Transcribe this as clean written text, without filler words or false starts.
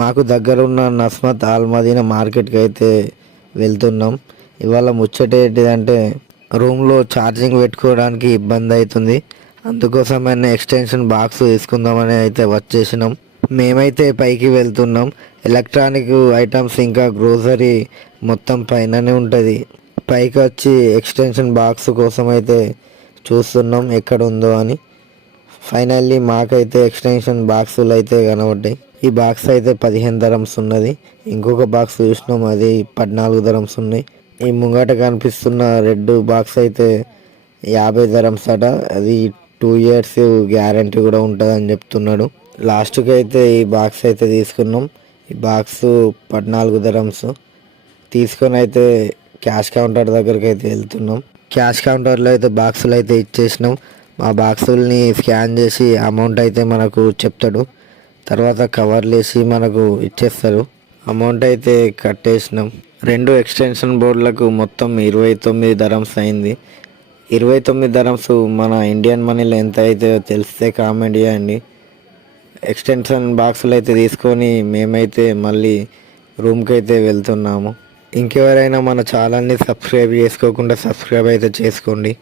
మాకు దగ్గర ఉన్న నస్మత్ ఆల్మదీనా మార్కెట్కి అయితే వెళ్తున్నాం. ఇవాళ ముచ్చట ఏంటిదంటే రూమ్లో ఛార్జింగ్ పెట్టుకోవడానికి ఇబ్బంది అవుతుంది. అందుకోసమైనా ఎక్స్టెన్షన్ బాక్స్ తీసుకుందామని అయితే వచ్చేసినాం. మేమైతే పైకి వెళ్తున్నాం. ఎలక్ట్రానిక్ ఐటమ్స్ ఇంకా గ్రోసరీ మొత్తం పైననే ఉంటుంది. పైకి వచ్చి ఎక్స్టెన్షన్ బాక్స్ కోసం అయితే చూస్తున్నాం ఎక్కడ ఉందో అని. ఫైనల్లీ మాకైతే ఎక్స్టెన్షన్ బాక్సులు అయితే కనబడ్డాయి. ఈ బాక్స్ అయితే 15 dirhams ఉన్నది. ఇంకొక బాక్స్ చూసినాం, అది 14 dirhams ఉన్నాయి. ఈ ముంగట కనిపిస్తున్న రెడ్ బాక్స్ అయితే 50 dirhams అట. అది 2 years గ్యారంటీ కూడా ఉంటుందని చెప్తున్నాడు. లాస్ట్కి అయితే ఈ బాక్స్ అయితే తీసుకున్నాం. ఈ బాక్స్ 14 dirhams తీసుకొని అయితే క్యాష్ కౌంటర్ దగ్గరికి అయితే వెళ్తున్నాం. క్యాష్ కౌంటర్లో అయితే బాక్సులు అయితే ఇచ్చేసినాం. ఆ బాక్సుల్ని స్కాన్ చేసి అమౌంట్ అయితే మనకు చెప్తాడు. తర్వాత కవర్లు వేసి మనకు ఇచ్చేస్తారు. అమౌంట్ అయితే కట్టేసినాం. 2 ఎక్స్టెన్షన్ బోర్డులకు మొత్తం 29 dirhams అయింది. 29 dirhams మన ఇండియన్ మనీలో ఎంత అయితే తెలిస్తే కామెంట్ చేయండి. ఎక్స్టెన్షన్ బాక్సులు అయితే తీసుకొని మేమైతే మళ్ళీ రూమ్కి అయితే వెళ్తున్నాము. ఇంకెవరైనా మన ఛానల్ని సబ్స్క్రైబ్ చేసుకోకుండా సబ్స్క్రైబ్ అయితే చేసుకోండి.